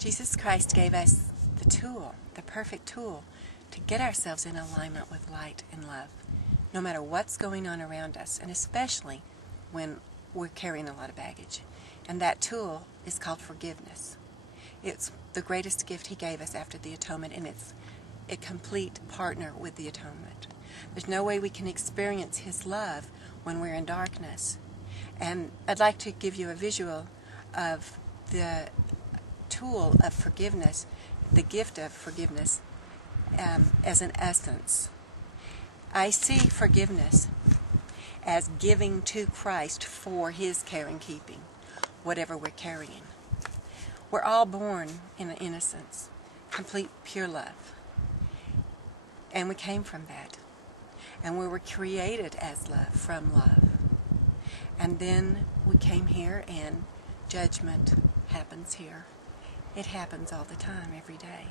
Jesus Christ gave us the tool, the perfect tool, to get ourselves in alignment with light and love, no matter what's going on around us, and especially when we're carrying a lot of baggage. And that tool is called forgiveness. It's the greatest gift He gave us after the atonement, and it's a complete partner with the atonement. There's no way we can experience His love when we're in darkness. And I'd like to give you a visual of the tool of forgiveness, the gift of forgiveness, as an essence. I see forgiveness as giving to Christ for His care and keeping, whatever we're carrying. We're all born in an innocence, complete pure love. And we came from that. And we were created as love, from love. And then we came here, and judgment happens here. It happens all the time, every day.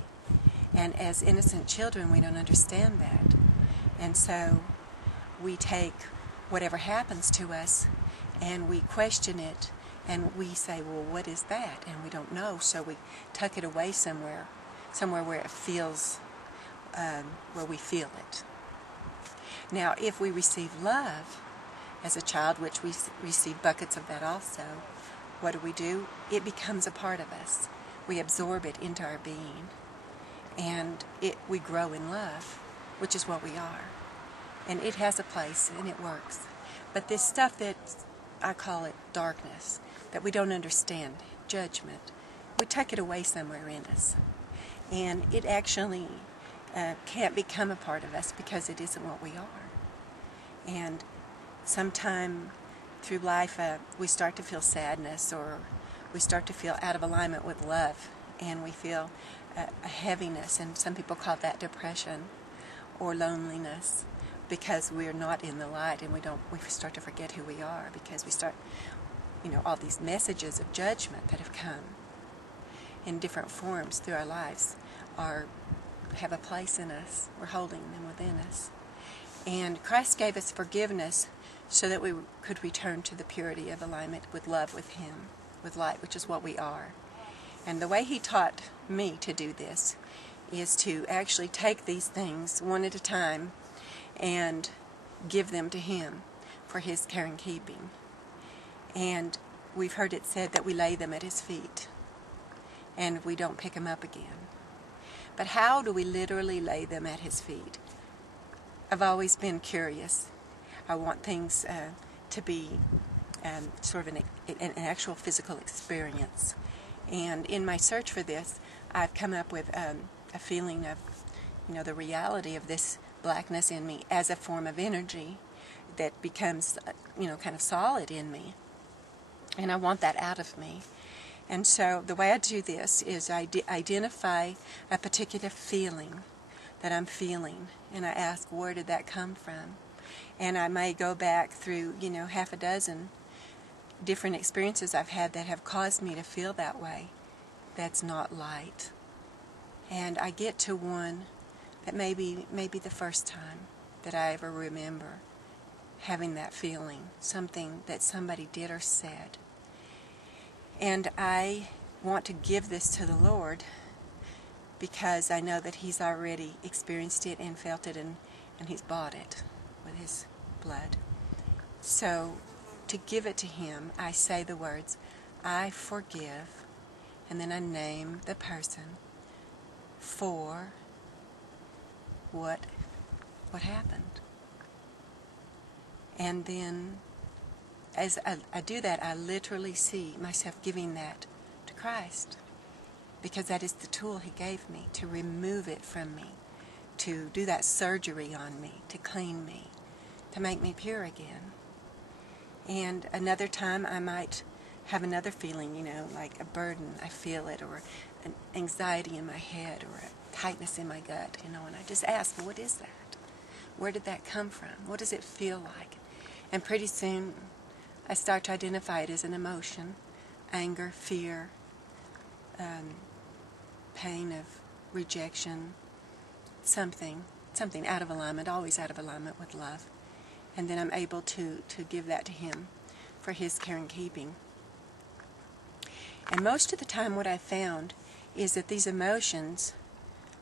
And as innocent children, we don't understand that. And so we take whatever happens to us and we question it, and we say, well, what is that? And we don't know, so we tuck it away somewhere where it feels, where we feel it. Now, if we receive love as a child, which we receive buckets of that also, what do? It becomes a part of us. We absorb it into our being, and we grow in love, which is what we are. And it has a place, and it works. But this stuff that I call it darkness, that we don't understand, judgment, we tuck it away somewhere in us. And it actually can't become a part of us because it isn't what we are. And sometime through life we start to feel sadness, or we start to feel out of alignment with love, and we feel a heaviness, and some people call that depression or loneliness, because we're not in the light, and we start to forget who we are, because we start, all these messages of judgment that have come in different forms through our lives have a place in us. We're holding them within us. And Christ gave us forgiveness so that we could return to the purity of alignment with love with Him, with light, which is what we are. And the way He taught me to do this is to actually take these things one at a time and give them to Him for His care and keeping. And we've heard it said that we lay them at His feet and we don't pick them up again. But how do we literally lay them at His feet? I've always been curious. I want things to be sort of an actual physical experience. And in my search for this, I've come up with a feeling of, the reality of this blackness in me as a form of energy that becomes, kind of solid in me. And I want that out of me. And so the way I do this is I identify a particular feeling that I'm feeling, and I ask, where did that come from? And I may go back through, half a dozen different experiences I've had that have caused me to feel that way. That's not light. And I get to one that maybe the first time that I ever remember having that feeling, something that somebody did or said. And I want to give this to the Lord because I know that He's already experienced it and felt it, and He's bought it with His blood. So to give it to Him, I say the words, I forgive, and then I name the person for what happened. And then as I do that, I literally see myself giving that to Christ, because that is the tool He gave me to remove it from me, to do that surgery on me, to clean me, to make me pure again. And another time I might have another feeling, like a burden, I feel it, or an anxiety in my head, or a tightness in my gut, and I just ask, well, what is that? Where did that come from? What does it feel like? And pretty soon I start to identify it as an emotion, anger, fear, pain of rejection, something out of alignment, always out of alignment with love. And then I'm able to give that to Him for His care and keeping. And most of the time what I've found is that these emotions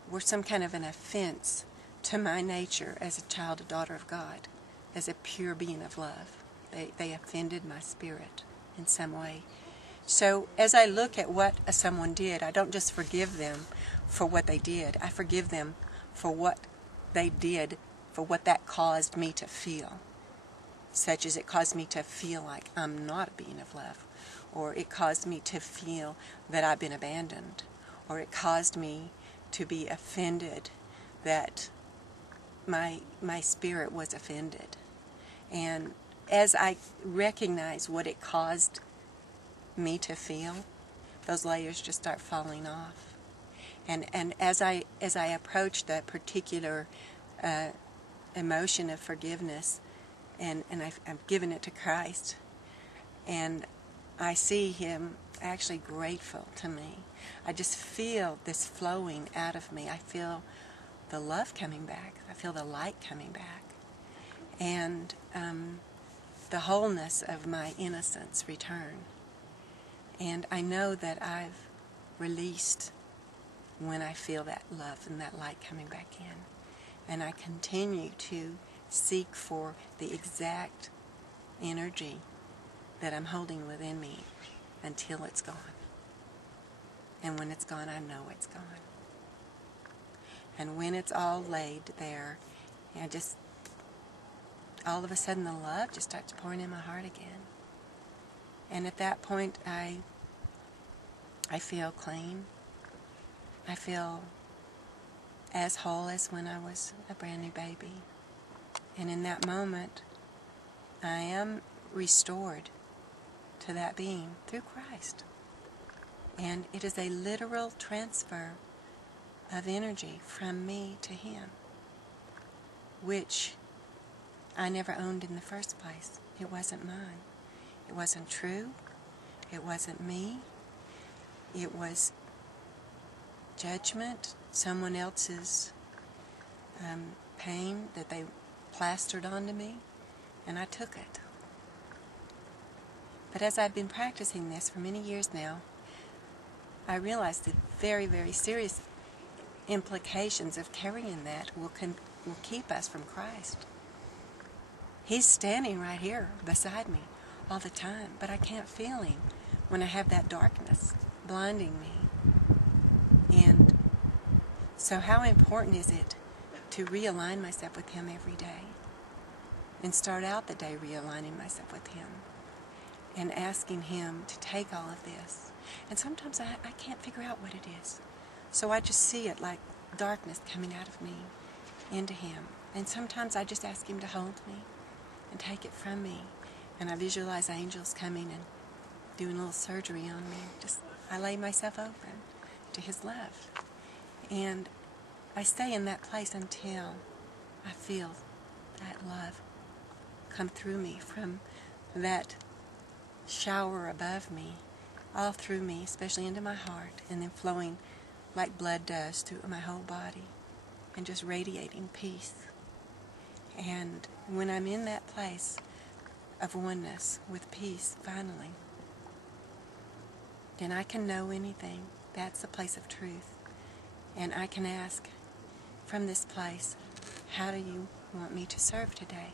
were some kind of an offense to my nature as a child, a daughter of God, as a pure being of love. They offended my spirit in some way. So as I look at what someone did, I don't just forgive them for what they did. I forgive them for what they did, for what that caused me to feel. Such as it caused me to feel like I'm not a being of love, or it caused me to feel that I've been abandoned, or it caused me to be offended that my spirit was offended. And as I recognize what it caused me to feel, those layers just start falling off. And as I approach that particular emotion of forgiveness, and I've given it to Christ, and I see Him actually grateful to me. I just feel this flowing out of me. I feel the love coming back. I feel the light coming back. And the wholeness of my innocence return. And I know that I've released when I feel that love and that light coming back in. And I continue to seek for the exact energy that I'm holding within me until it's gone. And when it's gone, I know it's gone. And when it's all laid there, all of a sudden the love just starts pouring in my heart again. And at that point, I feel clean. I feel as whole as when I was a brand new baby. And in that moment, I am restored to that being through Christ. And it is a literal transfer of energy from me to Him, which I never owned in the first place. It wasn't mine. It wasn't true. It wasn't me. It was judgment, someone else's pain that they plastered onto me, and I took it. But as I've been practicing this for many years now, I realize the very, very serious implications of carrying that will keep us from Christ. He's standing right here beside me all the time, but I can't feel Him when I have that darkness blinding me. And so how important is it to realign myself with Him every day and start out the day realigning myself with Him and asking Him to take all of this. And sometimes I can't figure out what it is. So I just see it like darkness coming out of me into Him. And sometimes I just ask Him to hold me and take it from me. And I visualize angels coming and doing a little surgery on me. I lay myself open to His love. And I stay in that place until I feel that love come through me from that shower above me, all through me, especially into my heart, and then flowing like blood does through my whole body, and just radiating peace. And when I'm in that place of oneness with peace, finally, then I can know anything. That's the place of truth. And I can ask from this place, how do you want me to serve today?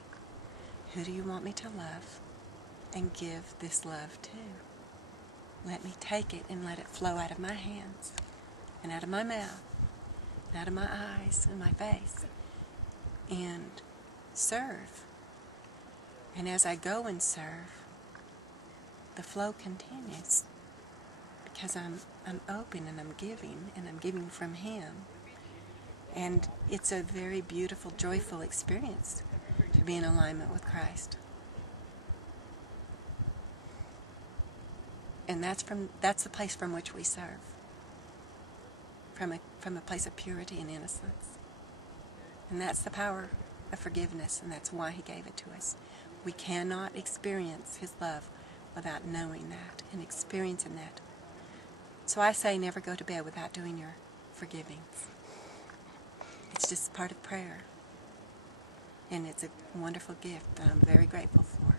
Who do you want me to love and give this love to? Let me take it and let it flow out of my hands and out of my mouth and out of my eyes and my face and serve. And as I go and serve, the flow continues because I'm open and I'm giving from Him. And it's a very beautiful, joyful experience to be in alignment with Christ. And that's the place from which we serve. From a place of purity and innocence. And that's the power of forgiveness, and that's why He gave it to us. We cannot experience His love without knowing that and experiencing that. So I say never go to bed without doing your forgivings. It's just part of prayer. And it's a wonderful gift that I'm very grateful for.